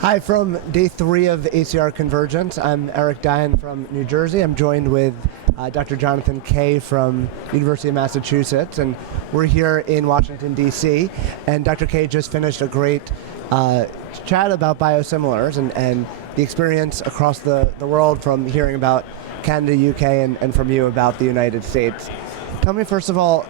Hi, from day 3 of ACR Convergence. I'm Eric Dein from New Jersey. I'm joined with Dr. Jonathan Kay from University of Massachusetts, and we're here in Washington, D.C. And Dr. Kay just finished a great chat about biosimilars and the experience across the world, from hearing about Canada, UK, and from you about the United States. Tell me, first of all,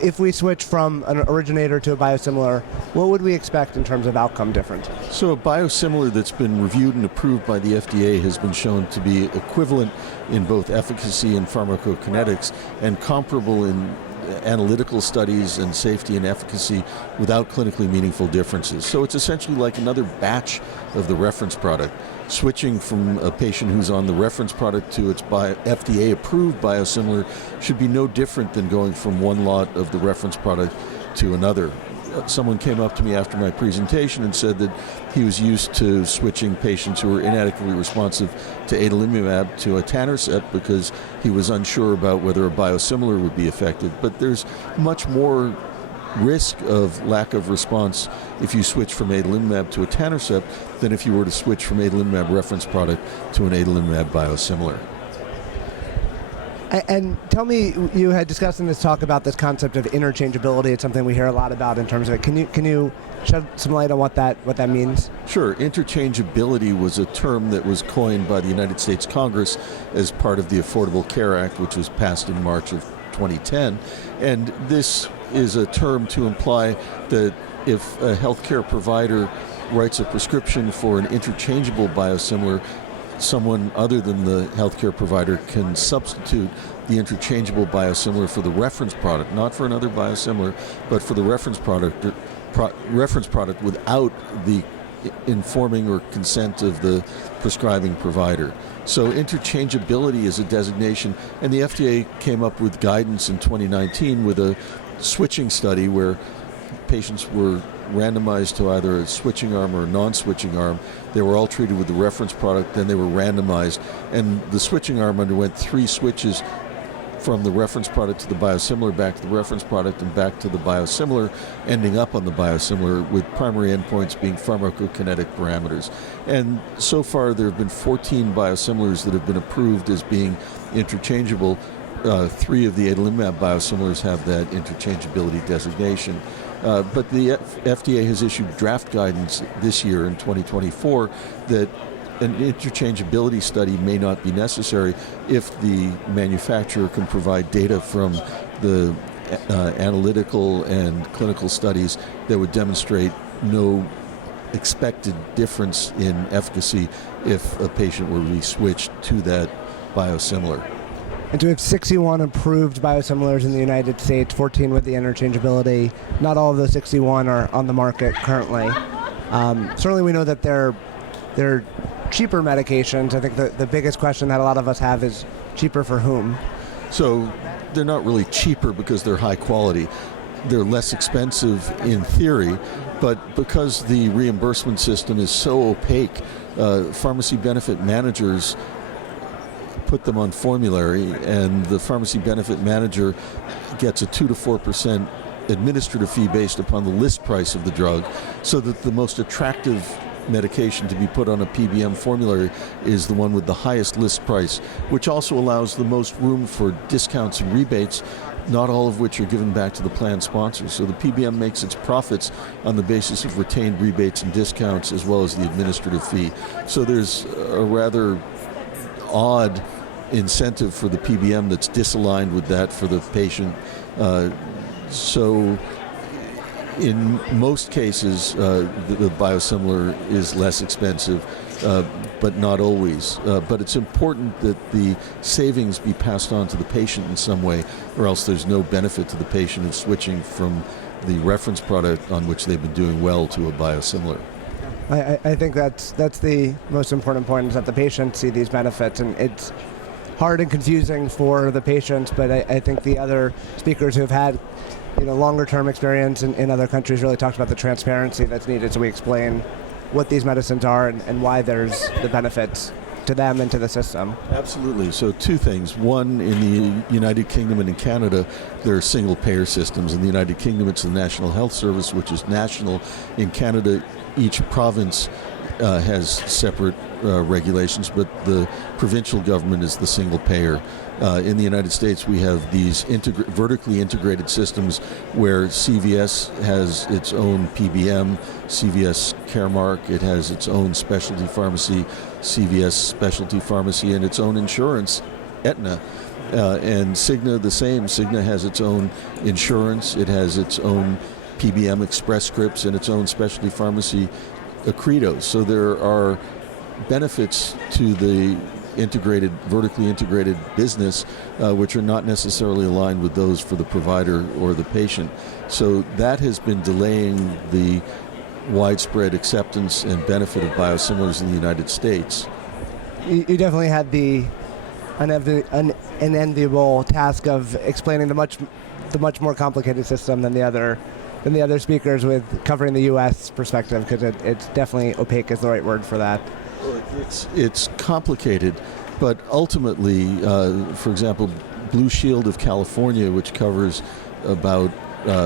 if we switch from an originator to a biosimilar, what would we expect in terms of outcome difference? So a biosimilar that's been reviewed and approved by the FDA has been shown to be equivalent in both efficacy and pharmacokinetics and comparable in analytical studies and safety and efficacy without clinically meaningful differences. So it's essentially like another batch of the reference product. Switching from a patient who's on the reference product to its FDA-approved biosimilar should be no different than going from one lot of the reference product to another. Someone came up to me after my presentation and said that he was used to switching patients who were inadequately responsive to adalimumab to etanercept because he was unsure about whether a biosimilar would be effective. But there's much more risk of lack of response if you switch from adalimumab to etanercept than if you were to switch from adalimumab reference product to an adalimumab biosimilar. And tell me, you had discussed in this talk about this concept of interchangeability. It's something we hear a lot about in terms of it. Can you shed some light on what that means? Sure. Interchangeability was a term that was coined by the United States Congress as part of the Affordable Care Act, which was passed in March of 2010. And this is a term to imply that if a healthcare provider writes a prescription for an interchangeable biosimilar, someone other than the healthcare provider can substitute the interchangeable biosimilar for the reference product, not for another biosimilar, but for the reference product without the informing or consent of the prescribing provider. So interchangeability is a designation, and the FDA came up with guidance in 2019 with a switching study where patients were randomized to either a switching arm or a non-switching arm. They were all treated with the reference product, then they were randomized, and the switching arm underwent 3 switches from the reference product to the biosimilar, back to the reference product, and back to the biosimilar, ending up on the biosimilar, with primary endpoints being pharmacokinetic parameters. And so far there have been 14 biosimilars that have been approved as being interchangeable. 3 of the adalimumab biosimilars have that interchangeability designation. But the FDA has issued draft guidance this year in 2024 that an interchangeability study may not be necessary if the manufacturer can provide data from the analytical and clinical studies that would demonstrate no expected difference in efficacy if a patient were to be switched to that biosimilar. And so we have 61 approved biosimilars in the United States, 14 with the interchangeability. Not all of those 61 are on the market currently. Certainly we know that they're cheaper medications. I think the biggest question that a lot of us have is cheaper for whom? So they're not really cheaper because they're high quality. They're less expensive in theory, but because the reimbursement system is so opaque, pharmacy benefit managers put them on formulary, and the pharmacy benefit manager gets a 2 to 4% administrative fee based upon the list price of the drug, so that the most attractive medication to be put on a PBM formulary is the one with the highest list price, which also allows the most room for discounts and rebates, not all of which are given back to the plan sponsors. So the PBM makes its profits on the basis of retained rebates and discounts as well as the administrative fee. So there's a rather odd incentive for the PBM that's disaligned with that for the patient. So in most cases, the biosimilar is less expensive, but not always. But it's important that the savings be passed on to the patient in some way, or else there's no benefit to the patient of switching from the reference product on which they've been doing well to a biosimilar. I think that's the most important point, is that the patients see these benefits, and it's hard and confusing for the patients, but I think the other speakers who have had longer term experience in other countries really talked about the transparency that's needed, so we explain what these medicines are and why there's the benefits to them and to the system. Absolutely. So 2 things. One, in the United Kingdom and in Canada, there are single payer systems. In the United Kingdom, it's the National Health Service, which is national. In Canada, each province has separate regulations, but the provincial government is the single payer. In the United States, we have these vertically integrated systems where CVS has its own PBM, CVS Caremark, it has its own specialty pharmacy, CVS Specialty Pharmacy, and its own insurance, Aetna. And Cigna, the same. Cigna has its own insurance, it has its own PBM Express Scripts, and its own specialty pharmacy, Accredo. So there are benefits to the vertically integrated business, which are not necessarily aligned with those for the provider or the patient. So that has been delaying the widespread acceptance and benefit of biosimilars in the United States. You definitely had the unenviable task of explaining the much more complicated system than the other speakers with covering the U.S. perspective, because it's definitely opaque is the right word for that. It's complicated, but ultimately, for example, Blue Shield of California, which covers about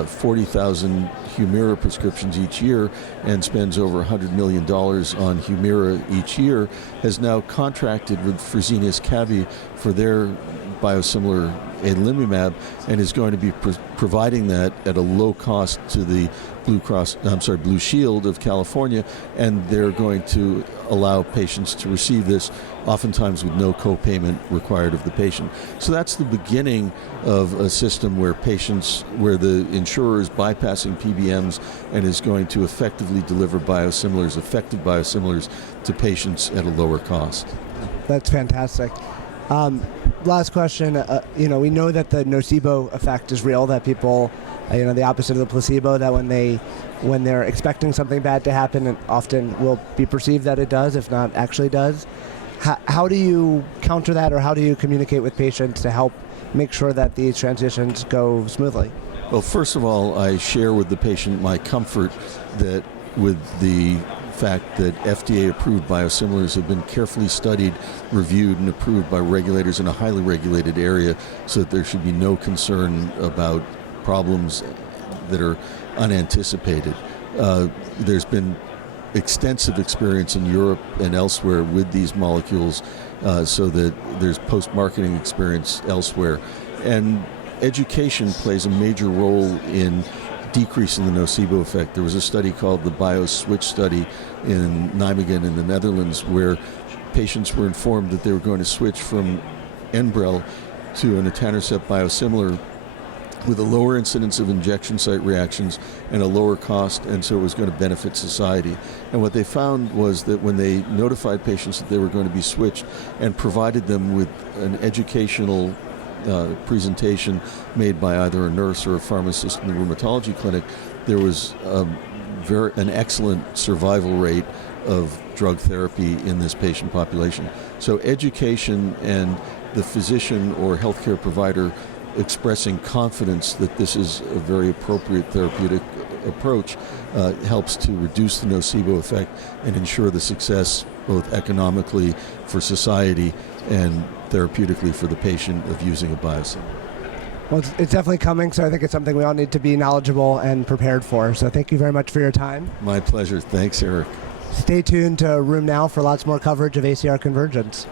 40,000 Humira prescriptions each year and spends over $100 million on Humira each year, has now contracted with Fresenius Kabi for their biosimilar adalimumab, and is going to be providing that at a low cost to the Blue Shield of California, and they're going to allow patients to receive this, oftentimes with no co-payment required of the patient. So that's the beginning of a system where the insurer is bypassing PBMs and is going to effectively deliver effective biosimilars to patients at a lower cost. That's fantastic. Last question. We know that the nocebo effect is real, that people, the opposite of the placebo, that when they're expecting something bad to happen, it often will be perceived that it does, if not actually does. How do you counter that, or how do you communicate with patients to help make sure that these transitions go smoothly? Well, first of all, I share with the patient my comfort that with the fact that FDA-approved biosimilars have been carefully studied, reviewed, and approved by regulators in a highly regulated area, so that there should be no concern about problems that are unanticipated. There's been extensive experience in Europe and elsewhere with these molecules, so that there's post-marketing experience elsewhere. And education plays a major role in decreasing the nocebo effect. There was a study called the BioSwitch study in Nijmegen in the Netherlands, where patients were informed that they were going to switch from Enbrel to an etanercept biosimilar with a lower incidence of injection site reactions and a lower cost, and so it was going to benefit society. And what they found was that when they notified patients that they were going to be switched and provided them with an educational presentation made by either a nurse or a pharmacist in the rheumatology clinic, there was an excellent survival rate of drug therapy in this patient population. So education and the physician or healthcare provider expressing confidence that this is a very appropriate therapeutic approach helps to reduce the nocebo effect and ensure the success, both economically for society and therapeutically for the patient, of using a biosimilar. Well, it's definitely coming, so I think it's something we all need to be knowledgeable and prepared for. So thank you very much for your time. My pleasure. Thanks, Eric. Stay tuned to Room Now for lots more coverage of ACR Convergence.